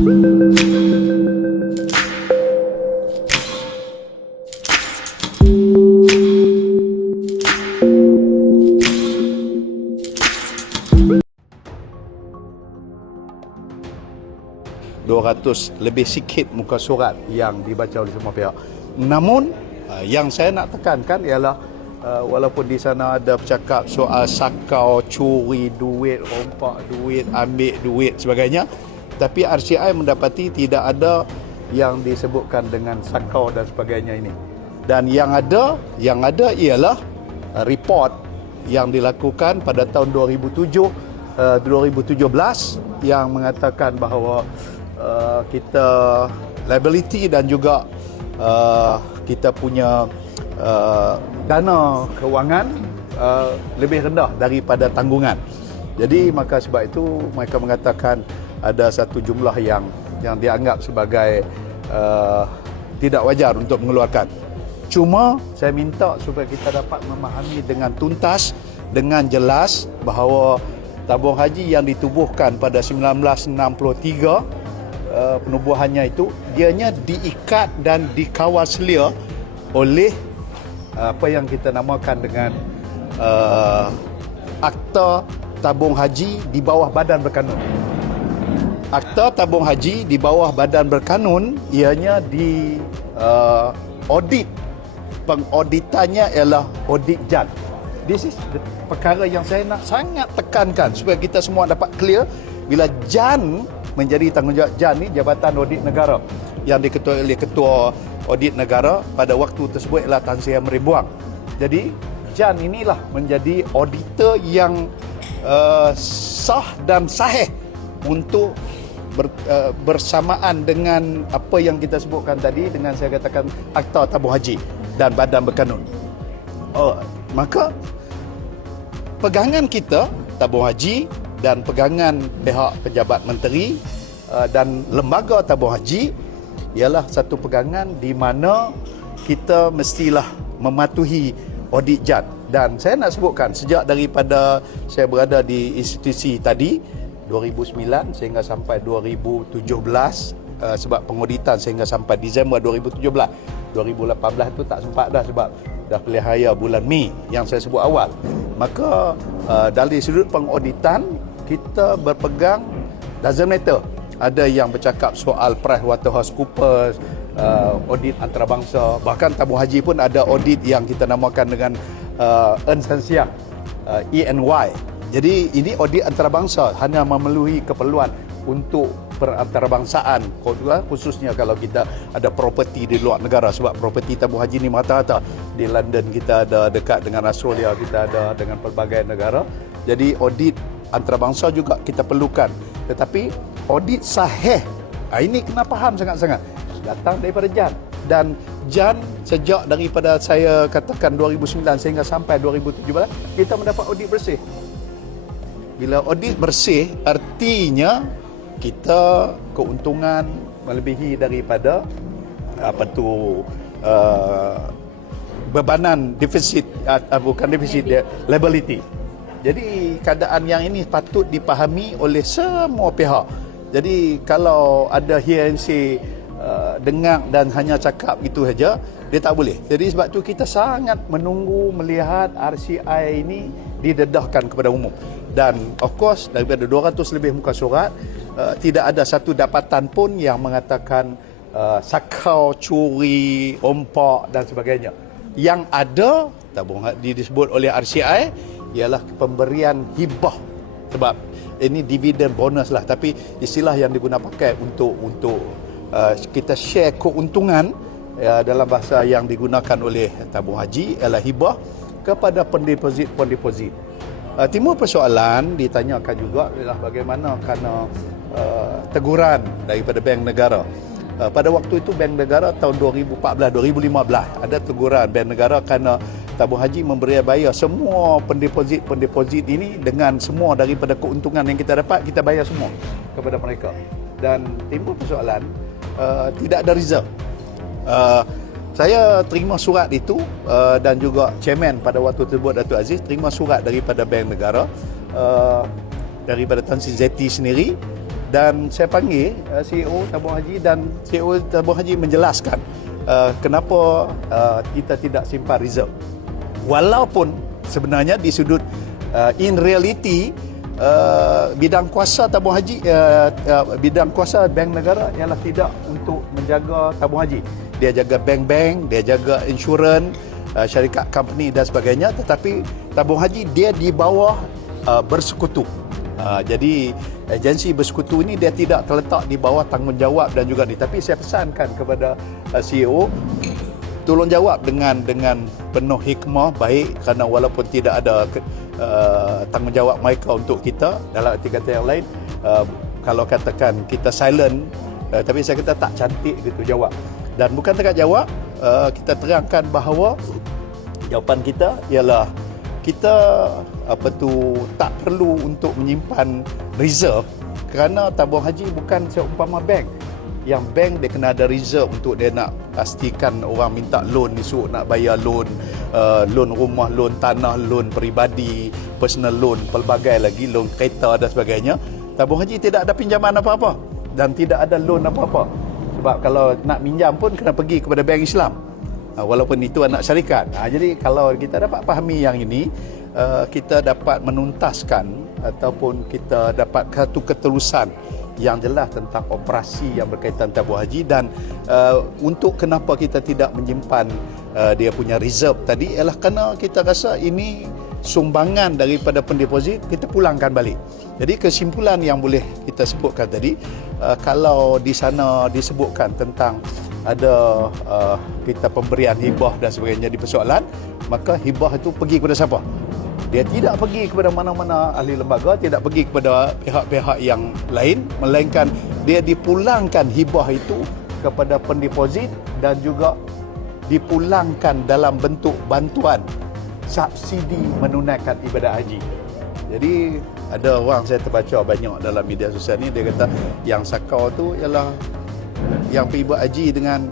$200 lebih sikit muka surat yang dibaca oleh semua pihak. Namun yang saya nak tekankan ialah walaupun di sana ada bercakap soal sakau, curi duit, rompak duit, ambil duit sebagainya, tapi RCI mendapati tidak ada yang disebutkan dengan sakau dan sebagainya ini. Dan yang ada ialah report yang dilakukan pada tahun 2017 yang mengatakan bahawa kita liability dan juga kita punya dana kewangan lebih rendah daripada tanggungan. Jadi maka sebab itu mereka mengatakan ada satu jumlah yang dianggap sebagai tidak wajar untuk mengeluarkan. Cuma saya minta supaya kita dapat memahami dengan tuntas, dengan jelas bahawa tabung haji yang ditubuhkan pada 1963 penubuhannya itu dianya diikat dan dikawal selia oleh apa yang kita namakan dengan Akta Tabung Haji di bawah Badan Berkanun. Akta Tabung Haji di bawah Badan Berkanun ianya di audit. Pengauditannya ialah audit JAN. This is perkara yang saya nak sangat tekankan supaya kita semua dapat clear bila JAN menjadi tanggungjawab JAN ni, Jabatan Audit Negara, yang diketuai oleh Ketua Audit Negara pada waktu tersebut ialah Tan Sri Amrin Buang. Jadi JAN inilah menjadi auditor yang sah dan sahih untuk bersamaan dengan apa yang kita sebutkan tadi, dengan saya katakan Akta Tabung Haji dan Badan Berkanun. Maka pegangan kita tabung haji dan pegangan pihak pejabat menteri dan lembaga tabung haji ialah satu pegangan di mana kita mestilah mematuhi audit JAN. Dan saya nak sebutkan sejak daripada saya berada di institusi tadi 2009 sehingga sampai 2017, sebab pengauditan sehingga sampai Disember 2017. 2018 tu tak sempat dah sebab dah pilihan raya bulan Mei yang saya sebut awal. Maka dari sudut pengauditan kita berpegang, doesn't matter ada yang bercakap soal PricewaterhouseCoopers, audit antarabangsa, bahkan tabung haji pun ada audit yang kita namakan dengan Ernst & Young, EY. Jadi ini audit antarabangsa hanya memenuhi keperluan untuk perantarbangsaan, khususnya kalau kita ada properti di luar negara, sebab properti tabung haji ni rata-rata di London kita ada, dekat dengan Australia kita ada, dengan pelbagai negara. Jadi audit antarabangsa juga kita perlukan, tetapi audit sahih ini kena faham sangat-sangat datang daripada JAN. Dan JAN sejak daripada saya katakan 2009 sehingga sampai 2017 kita mendapat audit bersih. Bila audit bersih artinya kita keuntungan melebihi daripada bebanan defisit, bukan defisit, liability. Jadi keadaan yang ini patut dipahami oleh semua pihak. Jadi kalau ada here and say, dengar dan hanya cakap gitu saja, dia tak boleh. Jadi sebab tu kita sangat menunggu melihat RCI ini didedahkan kepada umum. Dan of course daripada 200 lebih muka surat, tidak ada satu dapatan pun yang mengatakan sakau, curi, rompak dan sebagainya. Yang ada disebut oleh RCI ialah pemberian hibah, sebab ini dividen bonus lah, tapi istilah yang diguna pakai untuk kita share keuntungan dalam bahasa yang digunakan oleh tabung haji ialah hibah kepada pendeposit. Timbul persoalan ditanyakan juga ialah bagaimana kerana teguran daripada Bank Negara. Pada waktu itu Bank Negara tahun 2014-2015 ada teguran Bank Negara kerana tabung haji memberi bayar semua pendeposit ini dengan semua daripada keuntungan yang kita dapat, kita bayar semua kepada mereka. Dan timbul persoalan tidak ada reserve. Saya terima surat itu dan juga chairman pada waktu tersebut Datuk Aziz terima surat daripada Bank Negara, daripada Tan Sri Zeti sendiri, Dan saya panggil CEO tabung haji, dan CEO tabung haji menjelaskan kenapa kita tidak simpan reserve. Walaupun sebenarnya di sudut in reality bidang kuasa tabung haji, bidang kuasa bank negara ialah tidak untuk menjaga tabung haji. Dia jaga bank-bank, dia jaga insurans, syarikat company dan sebagainya, tetapi tabung haji dia di bawah bersekutu. Jadi agensi bersekutu ini dia tidak terletak di bawah tanggungjawab dan juga ni. Tapi saya pesankan kepada CEO, tolong jawab dengan penuh hikmah, baik, kerana walaupun tidak ada tanggungjawab mereka untuk kita, dalam arti kata yang lain, kalau katakan kita silent, tapi saya kata tak cantik gitu jawab. Dan bukan dekat jawab, kita terangkan bahawa jawapan kita ialah kita tak perlu untuk menyimpan reserve, kerana tabung haji bukan seumpama bank. Yang bank dia kena ada reserve untuk dia nak pastikan orang minta loan esok nak bayar loan, loan rumah, loan tanah, loan peribadi, personal loan, pelbagai lagi, loan kereta dan sebagainya. Tabung haji tidak ada pinjaman apa-apa dan tidak ada loan apa-apa. Sebab kalau nak minjam pun kena pergi kepada bank Islam, walaupun itu anak syarikat. Jadi kalau kita dapat fahami yang ini, kita dapat menuntaskan ataupun kita dapat satu keterusan yang jelas tentang operasi yang berkaitan tabung haji. Dan untuk kenapa kita tidak menyimpan dia punya reserve tadi ialah kerana kita rasa ini sumbangan daripada pendeposit, kita pulangkan balik. Jadi kesimpulan yang boleh kita sebutkan tadi, kalau di sana disebutkan tentang ada kita pemberian hibah dan sebagainya di persoalan, maka hibah itu pergi kepada siapa? Dia tidak pergi kepada mana-mana ahli lembaga, tidak pergi kepada pihak-pihak yang lain, melainkan dia dipulangkan hibah itu kepada pendeposit dan juga dipulangkan dalam bentuk bantuan subsidi menunaikan ibadah haji. Jadi ada orang saya terbaca banyak dalam media sosial ni, dia kata yang sakau tu ialah yang pergi buat haji dengan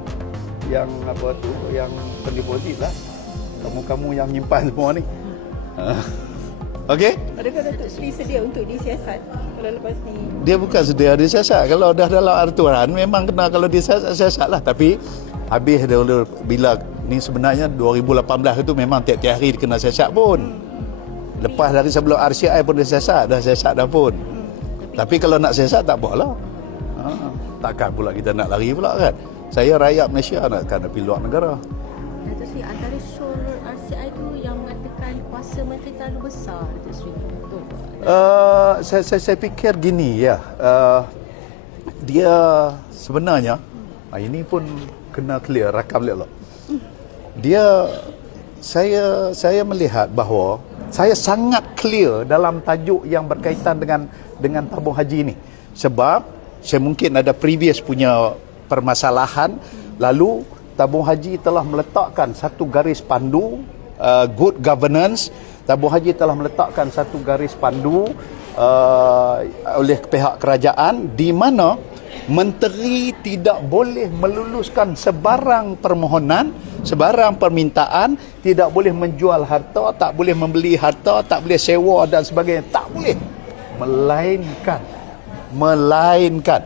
yang apa tu, yang pendeposit lah. Kamu yang nyimpan semua ni. Okey? Adakah Datuk Seri sedia untuk disiasat kalau lepas ni? Dia bukan sedia disiasat. Kalau dah dalam aturan memang kena, kalau disiasat lah. Tapi habis dulu, bila ni sebenarnya 2018 itu memang tiap-tiap hari kena siasat pun. Lepas dari sebelum RCI pun dia siasat, dah siasat dah pun. Tapi kalau nak siasat tak apalah. Takkan pula kita nak lari pula kan. Saya rakyat Malaysia nak pergi luar negara. Datuk Seri, antara syur RCI tu yang mengatakan kuasa menteri terlalu besar, Datuk Seri, betul tak? Saya fikir gini ya. Dia sebenarnya ini pun kena clear, rakam elok. Dia saya melihat bahawa saya sangat clear dalam tajuk yang berkaitan dengan tabung haji ini. Sebab saya mungkin ada previous punya permasalahan, lalu tabung haji telah meletakkan satu garis pandu good governance. Tabung haji telah meletakkan satu garis pandu oleh pihak kerajaan, di mana menteri tidak boleh meluluskan sebarang permohonan, sebarang permintaan, tidak boleh menjual harta, tak boleh membeli harta, tak boleh sewa dan sebagainya, tak boleh. Melainkan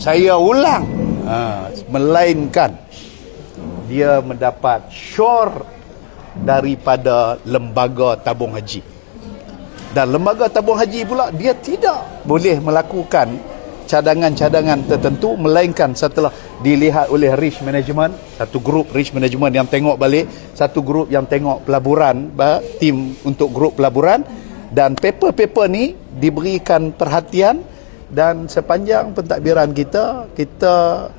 saya ulang, melainkan dia mendapat syur daripada lembaga tabung haji. Dan lembaga tabung haji pula dia tidak boleh melakukan cadangan-cadangan tertentu, melainkan setelah dilihat oleh risk management, satu grup risk management yang tengok balik, satu grup yang tengok pelaburan, tim untuk grup pelaburan, dan paper-paper ni diberikan perhatian. Dan sepanjang pentadbiran kita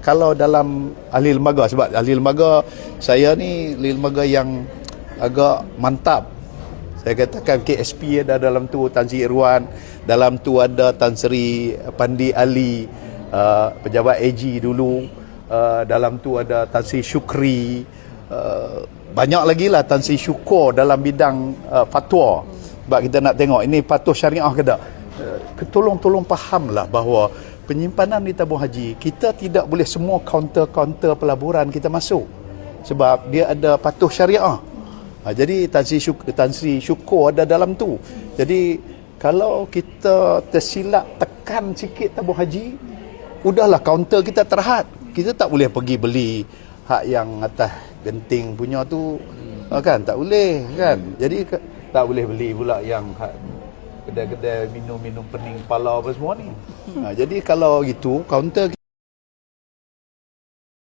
kalau dalam ahli lembaga, sebab ahli lembaga saya ni ahli lembaga yang agak mantap. Saya katakan KSP ada dalam tu, Tan Sri Irwan, dalam tu ada Tan Sri Pandi Ali, pejabat AG dulu, dalam tu ada Tan Sri Syukri, banyak lagi lah Tan Sri Syukur dalam bidang fatwa. Sebab kita nak tengok ini patuh syariah ke tak. Tolong fahamlah bahawa penyimpanan di tabung haji, kita tidak boleh semua kaunter-kaunter pelaburan kita masuk, sebab dia ada patuh syariah. Jadi Tan Sri Syukur ada dalam tu. Jadi kalau kita tersilap tekan sikit tabung haji, udahlah kaunter kita terhad. Kita tak boleh pergi beli hak yang atas genting punya tu, kan? Tak boleh, kan? Jadi tak boleh beli pula yang hak kedai-kedai minum-minum pening kepala apa semua ni. Jadi kalau gitu, kaunter